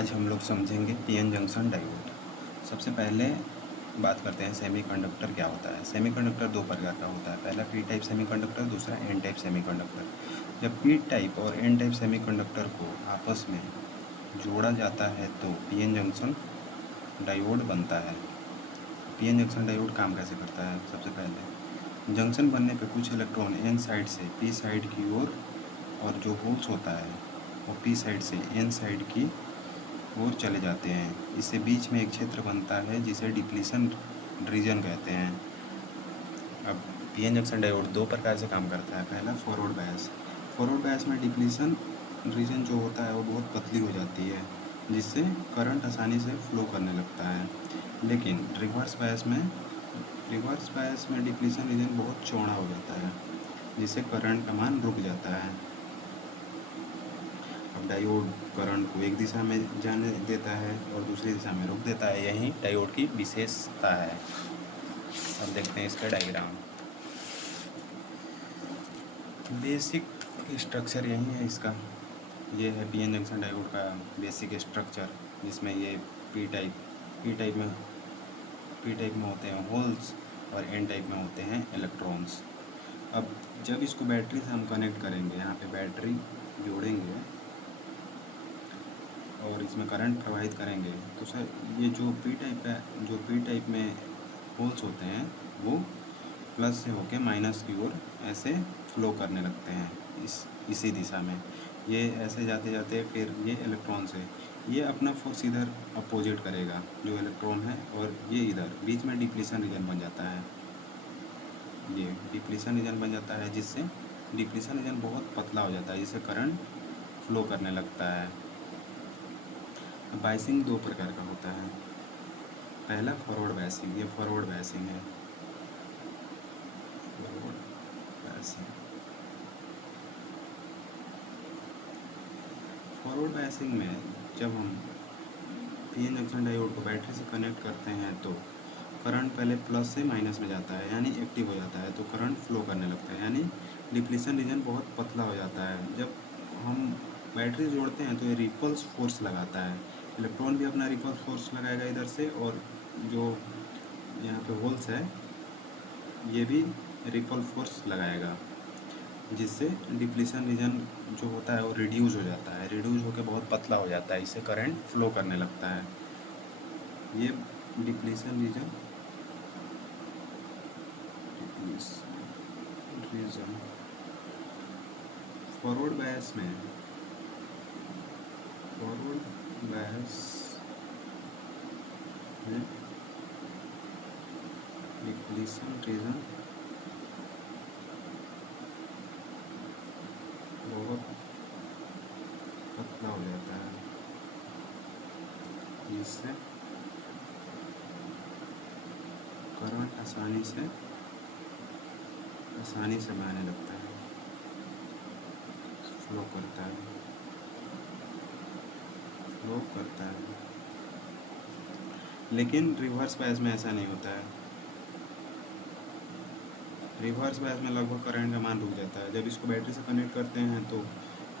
आज हम लोग समझेंगे पीएन जंक्शन डायोड। सबसे पहले बात करते हैं सेमीकंडक्टर क्या होता है। सेमीकंडक्टर दो प्रकार का होता है, पहला पी टाइप सेमीकंडक्टर, दूसरा एन टाइप सेमीकंडक्टर। जब पी टाइप और एन टाइप सेमीकंडक्टर को आपस में जोड़ा जाता है तो पीएन जंक्शन डायोड बनता है। पीएन जंक्शन डायोड काम कैसे करता है? सबसे पहले जंक्शन बनने पर कुछ इलेक्ट्रॉन एन साइड से पी साइड की ओर और जो होल्स होता है वो पी साइड से एन साइड की ओर चले जाते हैं। इससे बीच में एक क्षेत्र बनता है जिसे डिप्लीशन रीजन कहते हैं। अब पीएन जंक्शन डायोड दो प्रकार से काम करता है। पहला फॉरवर्ड बायस। फॉरवर्ड बायस में डिप्लीशन रीजन जो होता है वो बहुत पतली हो जाती है जिससे करंट आसानी से फ्लो करने लगता है। लेकिन रिवर्स बायस में डिप्लीशन रीजन बहुत चौड़ा हो जाता है जिससे करंट का मान रुक जाता है। अब डायोड करंट को एक दिशा में जाने देता है और दूसरी दिशा में रोक देता है, यही डायोड की विशेषता है। अब देखते हैं इसका डायग्राम। बेसिक स्ट्रक्चर यही है इसका। ये है पीएन जंक्शन डायोड का बेसिक स्ट्रक्चर, जिसमें ये पी टाइप में होते हैं होल्स और एन टाइप में होते हैं इलेक्ट्रॉन्स। अब जब इसको बैटरी से हम कनेक्ट करेंगे, यहाँ पे बैटरी जोड़ेंगे और इसमें करंट प्रवाहित करेंगे तो सर ये जो पी टाइप में होल्स होते हैं वो प्लस से होके माइनस की ओर ऐसे फ्लो करने लगते हैं इसी दिशा में। ये ऐसे जाते जाते फिर ये इलेक्ट्रॉन से ये अपना फोर्स इधर अपोजिट करेगा जो इलेक्ट्रॉन है, और ये इधर बीच में डिप्लीशन रीजन बन जाता है। ये डिप्लीशन रीजन बन जाता है जिससे डिप्लीशन रीजन बहुत पतला हो जाता है जिससे करंट फ्लो करने लगता है। बायसिंग दो प्रकार का होता है। पहला फॉरवर्ड बायसिंग, ये फॉरवर्ड बायसिंग है। फॉरवर्ड बायसिंग में जब हम पीएन जंक्शन डायोड को बैटरी से कनेक्ट करते हैं तो करंट पहले प्लस से माइनस में जाता है यानी एक्टिव हो जाता है, तो करंट फ्लो करने लगता है यानी डिप्लीशन रीजन बहुत पतला हो जाता है। जब हम बैटरी जोड़ते हैं तो ये रिपल्स फोर्स लगाता है, इलेक्ट्रॉन भी अपना रिपल्स फोर्स लगाएगा इधर से, और जो यहाँ पे होल्स है ये भी रिपल फोर्स लगाएगा जिससे डिप्लीशन रीजन जो होता है वो रिड्यूस हो जाता है, रिड्यूस होकर बहुत पतला हो जाता है, इससे करंट फ्लो करने लगता है। ये डिप्लीशन रीजन फॉरवर्ड बायस में डिप्लीशन रीजन बहुत पतला हो जाता है जिससे करंट आसानी से बहने लगता है, फ्लो करता है। लेकिन रिवर्स बायस में ऐसा नहीं होता है। रिवर्स बायस में लगभग करंट का मान रुक जाता है। जब इसको बैटरी से कनेक्ट करते हैं तो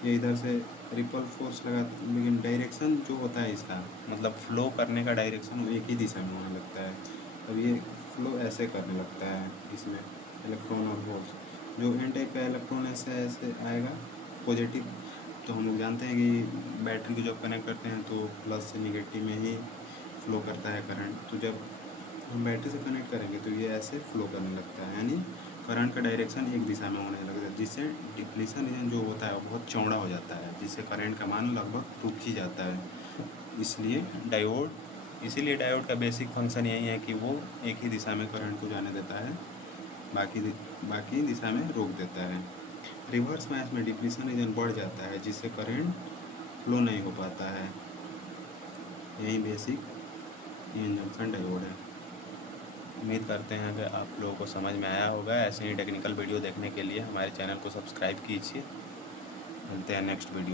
ये इधर से रिपल फोर्स लगा, लेकिन डायरेक्शन जो होता है इसका मतलब फ्लो करने का डायरेक्शन वो एक ही दिशा में होने लगता है। अब ये फ्लो ऐसे करने लगता है, इसमें इलेक्ट्रॉन और होल्स जो एन टाइप का इलेक्ट्रॉन ऐसे आएगा पॉजिटिव। तो हम लोग जानते हैं कि बैटरी को जब कनेक्ट करते हैं तो प्लस से निगेटिव में ही फ्लो करता है करंट। तो जब हम बैटरी से कनेक्ट करेंगे तो ये ऐसे फ्लो करने लगता है यानी करंट का डायरेक्शन एक दिशा में होने लगता है, जिससे डिप्लीशन रीजन जो होता है वो बहुत चौड़ा हो जाता है जिससे करंट का मान लगभग रुक ही जाता है। इसीलिए डायोड का बेसिक फंक्शन यही है कि वो एक ही दिशा में करंट को जाने देता है, बाकी दिशा में रोक देता है। रिवर्स बायस में डिप्लीशन रीजन बढ़ जाता है जिससे करंट फ्लो नहीं हो पाता है। यही बेसिक पीएन जंक्शन डायोड है। उम्मीद करते हैं कि आप लोगों को समझ में आया होगा। ऐसे ही टेक्निकल वीडियो देखने के लिए हमारे चैनल को सब्सक्राइब कीजिए। मिलते हैं नेक्स्ट वीडियो।